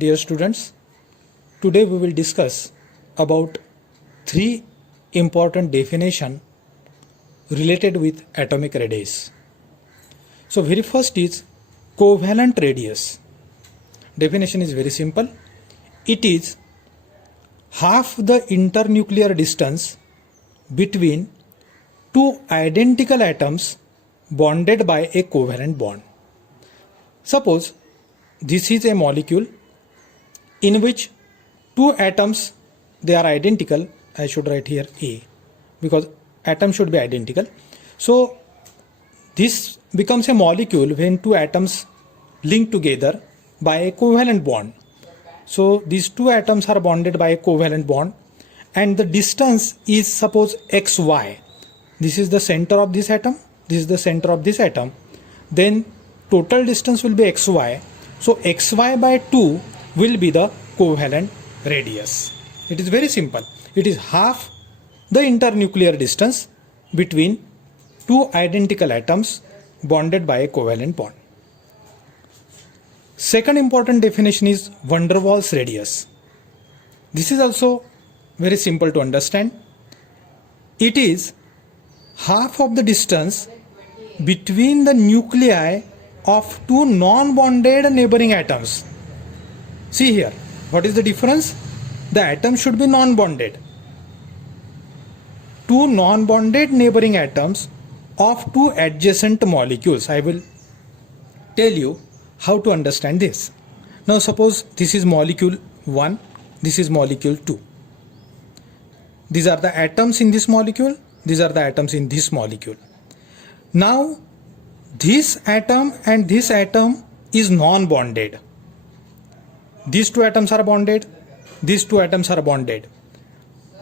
Dear students, today we will discuss about three important definition related with atomic radius. So very first is covalent radius. Definition is very simple. It is half the internuclear distance between two identical atoms bonded by a covalent bond. Suppose this is a molecule in which two atoms, they are identical. I should write here A because atoms should be identical. So this becomes a molecule when two atoms link together by a covalent bond. So these two atoms are bonded by a covalent bond and the distance is suppose xy. This is the center of this atom, this is the center of this atom. Then total distance will be xy. So xy by 2 will be the covalent radius. It is very simple. It is half the internuclear distance between two identical atoms bonded by a covalent bond. Second important definition is van der Waals radius. This is also very simple to understand. It is half of the distance between the nuclei of two non-bonded neighboring atoms. See here, what is the difference? The atom should be non-bonded. Two non-bonded neighboring atoms of two adjacent molecules. I will tell you how to understand this. Now suppose this is molecule 1, this is molecule 2. These are the atoms in this molecule, these are the atoms in this molecule. Now this atom and this atom is non-bonded. These two atoms are bonded, these two atoms are bonded.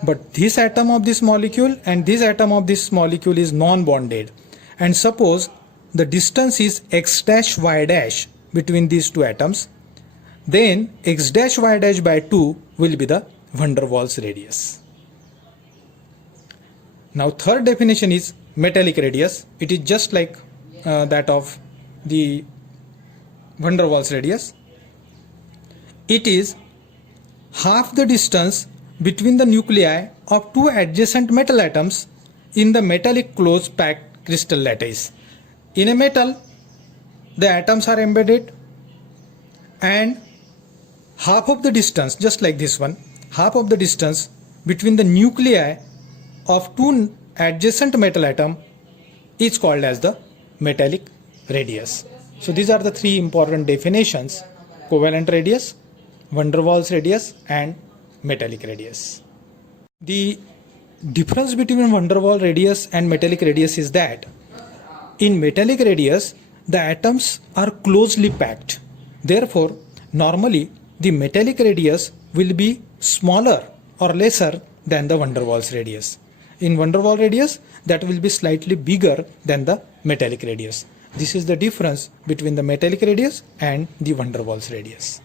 But this atom of this molecule and this atom of this molecule is non-bonded. And suppose the distance is x dash y dash between these two atoms, then x dash y dash by 2 will be the van der Waals radius. Now third definition is metallic radius. It is just like that of the van der Waals radius. It is half the distance between the nuclei of two adjacent metal atoms in the metallic close packed crystal lattice. In a metal, the atoms are embedded and half of the distance, just like this one, half of the distance between the nuclei of two adjacent metal atom is called as the metallic radius. So these are the three important definitions: covalent radius, van der Waals radius and metallic radius. The difference between van der Waals radius and metallic radius is that in metallic radius the atoms are closely packed. Therefore, normally the metallic radius will be smaller or lesser than the van der Waals radius. In van der Waals radius, that will be slightly bigger than the metallic radius. This is the difference between the metallic radius and the van der Waals radius.